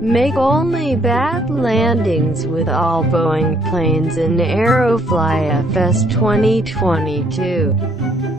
Make only bad landings with all Boeing planes in aerofly FS 2022.